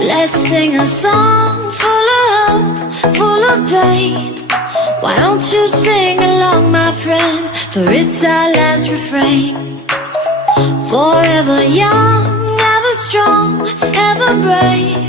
Let's sing a song full of hope, full of pain. Why don't you sing along, my friend, for it's our last refrain. Forever young, ever strong, ever brave.